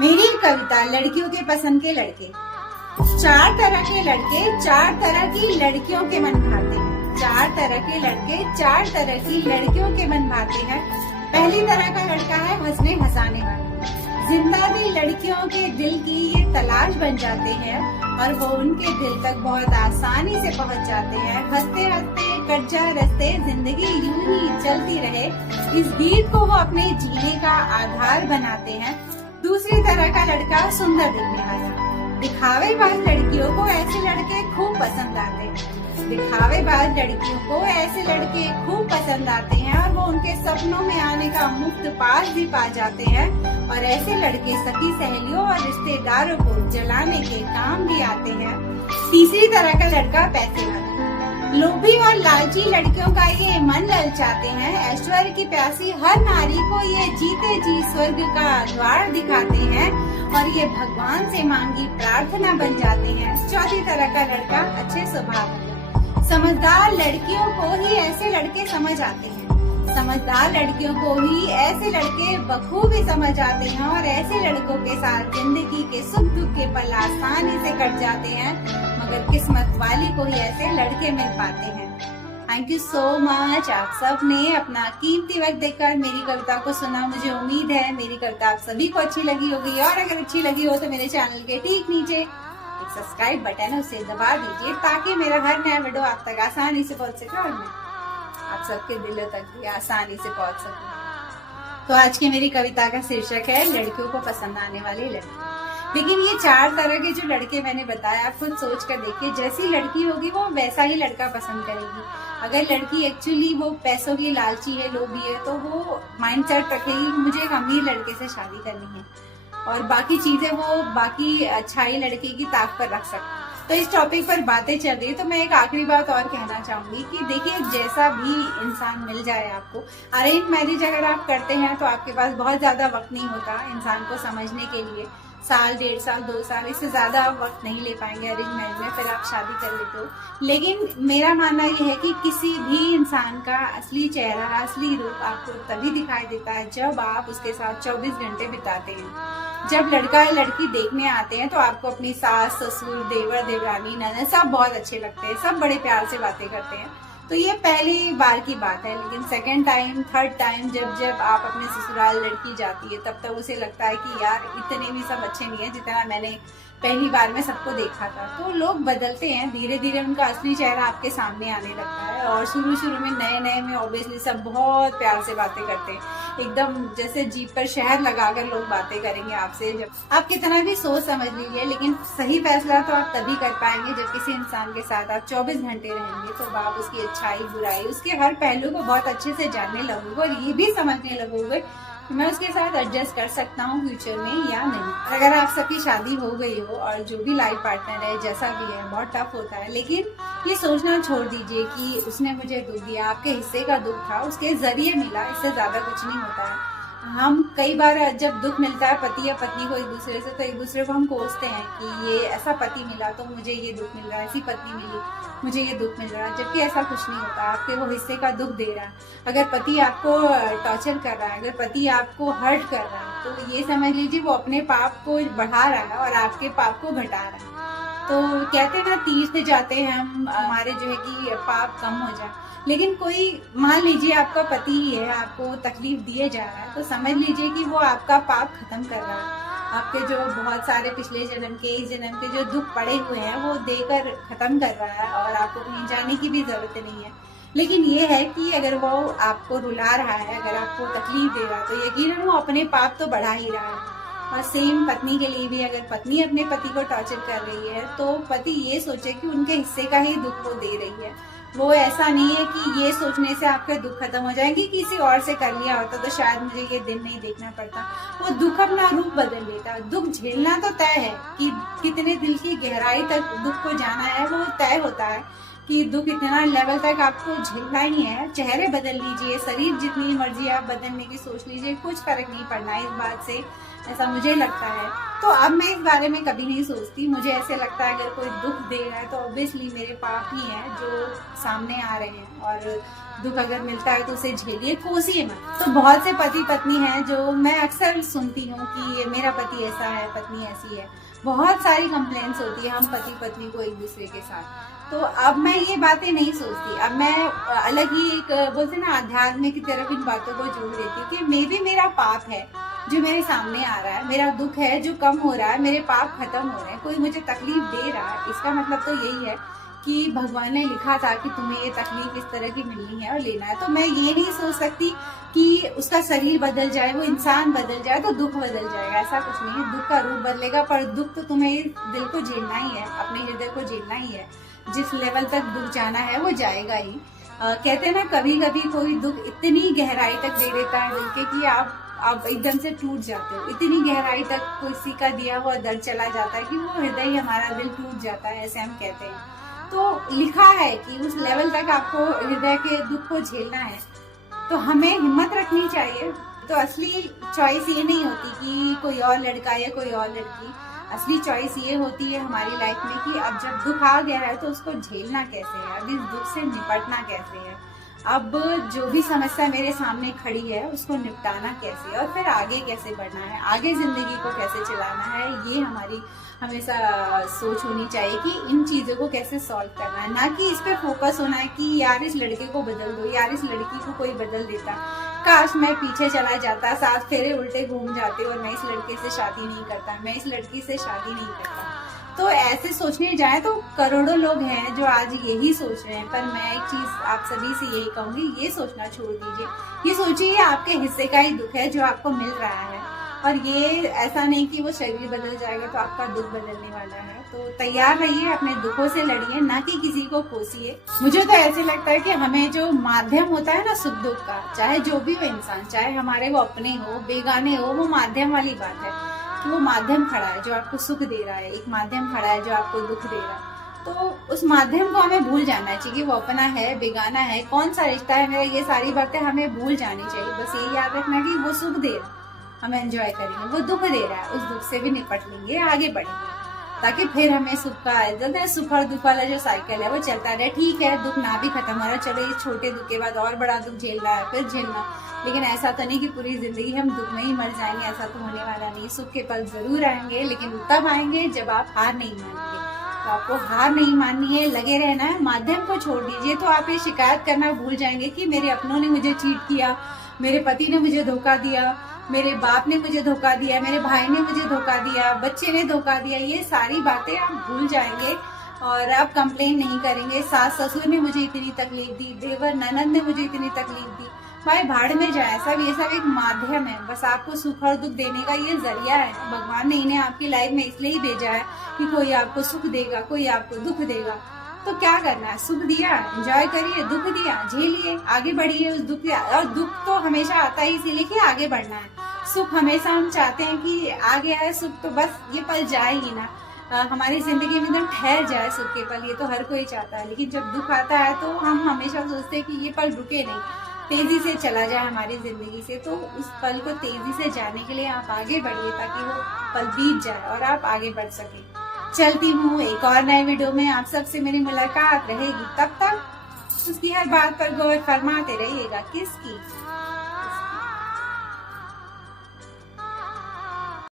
मेरी कविता लड़कियों के पसंद के लड़के। चार तरह के लड़के चार तरह की लड़कियों के मन भाते हैं। चार तरह के लड़के चार तरह की लड़कियों के मन भाते हैं। पहली तरह का लड़का है हंसने हंसाने वाला। जिंदा दिल लड़कियों के दिल की ये तलाश बन जाते हैं और वो उनके दिल तक बहुत आसानी से पहुंच जाते हैं। हंसते हंसते कट जाए रास्ते, जिंदगी यूं ही चलती रहे, इस गीत को वो अपने जीने का आधार बनाते हैं। दूसरी तरह का लड़का सुंदर दिखने वाला। दिखावेबाज लड़कियों को ऐसे लड़के खूब पसंद आते हैं। दिखावेबाज लड़कियों को ऐसे लड़के खूब पसंद आते हैं और वो उनके सपनों में आने का मुफ्त पास भी पा जाते हैं। और ऐसे लड़के सखी सहेलियों और रिश्तेदारों को जलाने के काम भी आते हैं। तीसरी तरह का लड़का पैसे वाला। लोभी और लालची लड़कियों का ये मन ललचाते हैं। ऐश्वर्य की प्यासी हर नारी को ये जीते जी स्वर्ग का द्वार दिखाते हैं और ये भगवान से मांगी प्रार्थना बन जाते हैं। चौथी तरह का लड़का अच्छे स्वभाव वाला। समझदार लड़कियों को ही ऐसे लड़के समझ आते हैं। समझदार लड़कियों को ही ऐसे लड़के बखूबी समझ आते हैं और ऐसे लड़कों के साथ जिंदगी के सुख दुख के पल आसानी से कट जाते हैं। मगर किस्मत वाली को ही ऐसे लड़के मिल पाते हैं। Thank you so much. आप सब ने अपना कीमती वक्त देकर मेरी कविता को सुना। मुझे उम्मीद है मेरी कविता आप सभी को अच्छी लगी होगी और अगर अच्छी लगी हो तो मेरे चैनल के ठीक नीचे एक सब्सक्राइब बटन है, उसे दबा दीजिए ताकि मेरा हर नया वीडियो आप तक आसानी से पहुंच सके और मैं आप सबके दिलों तक भी आसानी से पहुंच सकूं। तो आज की मेरी कविता का शीर्षक है लड़कियों को पसंद आने वाले लड़के। लेकिन ये चार तरह के जो लड़के मैंने बताया, आप खुद सोच कर देखिए, जैसी लड़की होगी वो वैसा ही लड़का पसंद करेगी। अगर लड़की एक्चुअली वो पैसों की लालची है, लोभी है, तो वो माइंडसेट रखेगी मुझे एक अमीर लड़के से शादी करनी है और बाकी चीजें वो बाकी अच्छाई लड़के की ताक पर रख सकती। तो इस टॉपिक पर बातें चल रही है तो मैं एक आखिरी बात और कहना चाहूंगी कि देखिए, जैसा भी इंसान मिल जाए आपको, अरेंज मैरिज अगर आप करते हैं तो आपके पास बहुत ज्यादा वक्त नहीं होता इंसान को समझने के लिए। साल, 1.5 साल, 2 साल, इससे ज्यादा आप वक्त नहीं ले पाएंगे अरेंज मैरिज में, फिर आप शादी कर लेते हो। लेकिन मेरा मानना यह है कि किसी भी इंसान का असली चेहरा, असली रूप आपको तभी दिखाई देता है जब आप उसके साथ 24 घंटे बिताते हैं। जब लड़का या लड़की देखने आते हैं तो आपको अपनी सास, ससुर, देवर, देवरानी, ननद सब बहुत अच्छे लगते हैं, सब बड़े प्यार से बातें करते हैं। तो ये पहली बार की बात है। लेकिन सेकंड टाइम, थर्ड टाइम जब आप अपने ससुराल लड़की जाती है तब तक उसे लगता है कि यार इतने भी सब अच्छे नहीं है जितना मैंने पहली बार में सबको देखा था। तो लोग बदलते हैं, धीरे धीरे उनका असली चेहरा आपके सामने आने लगता है। और शुरू में नए में ऑब्वियसली सब बहुत प्यार से बातें करते हैं, एकदम जैसे जीप पर शहद लगाकर लोग बातें करेंगे आपसे। जब आप कितना भी सोच समझ लीजिए, लेकिन सही फैसला तो आप तभी कर पाएंगे जब किसी इंसान के साथ आप 24 घंटे रहेंगे तो आप उसकी अच्छाई, बुराई, उसके हर पहलू को बहुत अच्छे से जानने लगोगे और ये भी समझने लगोगे कि मैं उसके साथ एडजस्ट कर सकता हूँ फ्यूचर में या नहीं। अगर आप सबकी शादी हो गई हो और जो भी लाइफ पार्टनर है जैसा भी है, बहुत टफ होता है, लेकिन ये सोचना छोड़ दीजिए कि उसने मुझे दुख दिया, आपके हिस्से का दुख था, उसके जरिए मिला, इससे ज्यादा कुछ नहीं होता है। हम कई बार जब दुख मिलता है पति या पत्नी को एक दूसरे से, तो एक दूसरे को हम कोसते हैं कि ये ऐसा पति मिला तो मुझे ये दुख मिल रहा है, ऐसी पत्नी मिली मुझे ये दुख मिल रहा है, जबकि ऐसा कुछ नहीं होता। आपके वो हिस्से का दुख दे रहा है। अगर पति आपको टॉर्चर कर रहा है, अगर पति आपको हर्ट कर रहा है, तो ये समझ लीजिए वो अपने पाप को बढ़ा रहा है और आपके पाप को घटा रहा है। तो कहते हैं ना, तीर्थ जाते हैं हम, हमारे जो है कि पाप कम हो जाए। लेकिन कोई, मान लीजिए आपका पति ही है, आपको तकलीफ दिए जा रहा है, तो समझ लीजिए कि वो आपका पाप खत्म कर रहा है। आपके जो बहुत सारे पिछले जन्म के, इस जन्म के जो दुख पड़े हुए हैं वो देकर खत्म कर रहा है और आपको कहीं जाने की भी जरूरत नहीं है। लेकिन ये है कि अगर वो आपको रुला रहा है, अगर आपको तकलीफ दे रहा है, तो यकीनन वो अपने पाप तो बढ़ा ही रहा है। और सेम पत्नी के लिए भी, अगर पत्नी अपने पति को टॉर्चर कर रही है तो पति ये सोचे कि उनके हिस्से का ही दुख वो दे रही है। वो ऐसा नहीं है कि ये सोचने से आपके दुख खत्म हो जाएंगे, किसी और से कर लिया होता तो शायद मुझे ये दिन नहीं देखना पड़ता। वो दुख अपना रूप बदल लेता है। दुख झेलना तो तय है कि कितने दिल की गहराई तक दुख को जाना है, वो तय होता है कि दुख इतना लेवल तक आपको झेलना ही है। चेहरे बदल लीजिए, शरीर जितनी मर्जी आप बदलने की सोच लीजिए, कुछ फर्क नहीं पड़ना इस बात से, ऐसा मुझे लगता है। तो अब मैं इस बारे में कभी नहीं सोचती। मुझे ऐसे लगता है अगर कोई दुख दे रहा है तो ऑब्वियसली मेरे पाप ही हैं जो सामने आ रहे हैं, और दुख अगर मिलता है तो उसे झेलिए, कोसिए मत। तो बहुत से पति पत्नी हैं जो मैं अक्सर सुनती हूँ कि ये मेरा पति ऐसा है, पत्नी ऐसी है, बहुत सारी कंप्लेंट्स होती है हम पति पत्नी को एक दूसरे के साथ। तो अब मैं ये बातें नहीं सोचती, अब मैं अलग ही एक बोलते ना अध्यात्म की तरफ इन बातों को जोड़ देती हूँ कि मे भी मेरा पाप है जो मेरे सामने आ रहा है, मेरा दुख है जो कम हो रहा है, मेरे पाप खत्म हो रहे हैं, कोई मुझे तकलीफ दे रहा है, इसका मतलब तो यही है कि भगवान ने लिखा था कि तुम्हें ये तकलीफ इस तरह की मिलनी है और लेना है। तो मैं ये नहीं सोच सकती कि उसका शरीर बदल जाए, वो इंसान बदल जाए तो दुख बदल जाएगा, ऐसा कुछ नहीं है। दुख का रूप बदलेगा पर दुख तो तुम्हें दिल को झेलना ही है, अपने हृदय को झेलना ही है। जिस लेवल तक दुख जाना है वो जाएगा ही। कहते हैं ना कभी कभी कोई दुख इतनी गहराई तक ले लेता है दिल के कि आप एकदम से टूट जाते हो, इतनी गहराई तक किसी का दिया हुआ दर्द चला जाता है कि वो हृदय हमारा दिल टूट जाता है, ऐसे हम कहते हैं। तो लिखा है कि उस लेवल तक आपको हृदय के दुख को झेलना है, तो हमें हिम्मत रखनी चाहिए। तो असली चॉइस ये नहीं होती कि कोई और लड़का या कोई और लड़की, असली चॉइस ये होती है हमारी लाइफ में कि अब जब दुख आ गया है तो उसको झेलना कैसे है, अब इस दुख से निपटना कैसे है, अब जो भी समस्या मेरे सामने खड़ी है उसको निपटाना कैसे है और फिर आगे कैसे बढ़ना है, आगे जिंदगी को कैसे चलाना है। ये हमारी हमेशा सोच होनी चाहिए कि इन चीजों को कैसे सॉल्व करना है, ना कि इस पे फोकस होना है कि यार इस लड़के को बदल दो, यार इस लड़की को कोई बदल देता, काश मैं पीछे चला जाता, 7 फेरे उल्टे घूम जाते और मैं इस लड़के से शादी नहीं करता, मैं इस लड़की से शादी नहीं करता। तो ऐसे सोचने जाए तो करोड़ों लोग हैं जो आज यही सोच रहे हैं। पर मैं एक चीज आप सभी से यही कहूंगी, ये सोचना छोड़ दीजिए, ये सोचिए आपके हिस्से का ही दुख है जो आपको मिल रहा है, और ये ऐसा नहीं कि वो शरीर बदल जाएगा तो आपका दुख बदलने वाला है। तो तैयार रहिए, अपने दुखों से लड़िए, ना कि किसी को कोसिए। मुझे तो ऐसे लगता है कि हमें जो माध्यम होता है ना सुख दुख का, चाहे जो भी हो इंसान, चाहे हमारे वो अपने हो बेगाने हो, वो माध्यम वाली बात है कि वो माध्यम खड़ा है जो आपको सुख दे रहा है, एक माध्यम खड़ा है जो आपको दुख दे रहा है। तो उस माध्यम को हमें भूल जाना चाहिए, वो अपना है बेगाना है, कौन सा रिश्ता है मेरा, ये सारी बातें हमें भूल जानी चाहिए। बस ये याद रखना कि वो सुख दे रहा है, हम एंजॉय करेंगे, वो दुख दे रहा है, उस दुख से भी निपट लेंगे, आगे बढ़ेंगे, ताकि फिर हमें सुख का सुख और दुख वाला जो साइकिल है वो चलता रहे। ठीक है दुख ना भी खत्म हो रहा, चलो इस छोटे दुख के बाद और बड़ा दुख झेल रहा है, फिर झेलना, लेकिन ऐसा तो नहीं कि पूरी जिंदगी हम दुख में ही मर जाएंगे, ऐसा तो होने वाला नहीं। सुख के पल जरूर आएंगे, लेकिन तब आएंगे जब आप हार नहीं मानेंगे। तो आपको हार नहीं माननी है, लगे रहना है, माध्यम को छोड़ दीजिए। तो आप ये शिकायत करना भूल जाएंगे कि मेरे अपनों ने मुझे चीट किया, मेरे पति ने मुझे धोखा दिया, मेरे बाप ने मुझे धोखा दिया, मेरे भाई ने मुझे धोखा दिया, बच्चे ने धोखा दिया, ये सारी बातें आप भूल जाएंगे और आप कंप्लेन नहीं करेंगे। सास ससुर ने मुझे इतनी तकलीफ दी, देवर ननद ने मुझे इतनी तकलीफ दी, भाई भाड़ में जाए, सब ये सब एक माध्यम है, बस आपको सुख और दुख देने का ये जरिया है। भगवान ने इन्हें आपकी लाइफ में इसलिए ही भेजा है कि कोई आपको सुख देगा, कोई आपको दुख देगा। तो क्या करना है, सुख दिया एंजॉय करिए, दुख दिया झेलिए, आगे बढ़िए उस दुख। और दुख तो हमेशा आता ही इसीलिए कि आगे बढ़ना है। सुख हमेशा हम चाहते हैं कि आ गया है सुख तो बस ये पल जाए ही ना, हमारी जिंदगी में एकदम ठहर जाए सुख के पल, ये तो हर कोई चाहता है। लेकिन जब दुख आता है तो हम हमेशा सोचते हैं कि ये पल रुके नहीं, तेजी से चला जाए हमारी जिंदगी से। तो उस पल को तेजी से जाने के लिए आप आगे बढ़िए ताकि वो पल बीत जाए और आप आगे बढ़ सके। चलती हूँ एक और नए वीडियो में, आप सबसे मेरी मुलाकात रहेगी, तब तक उसकी हर बात पर गौर फरमाते रहिएगा। किसकी?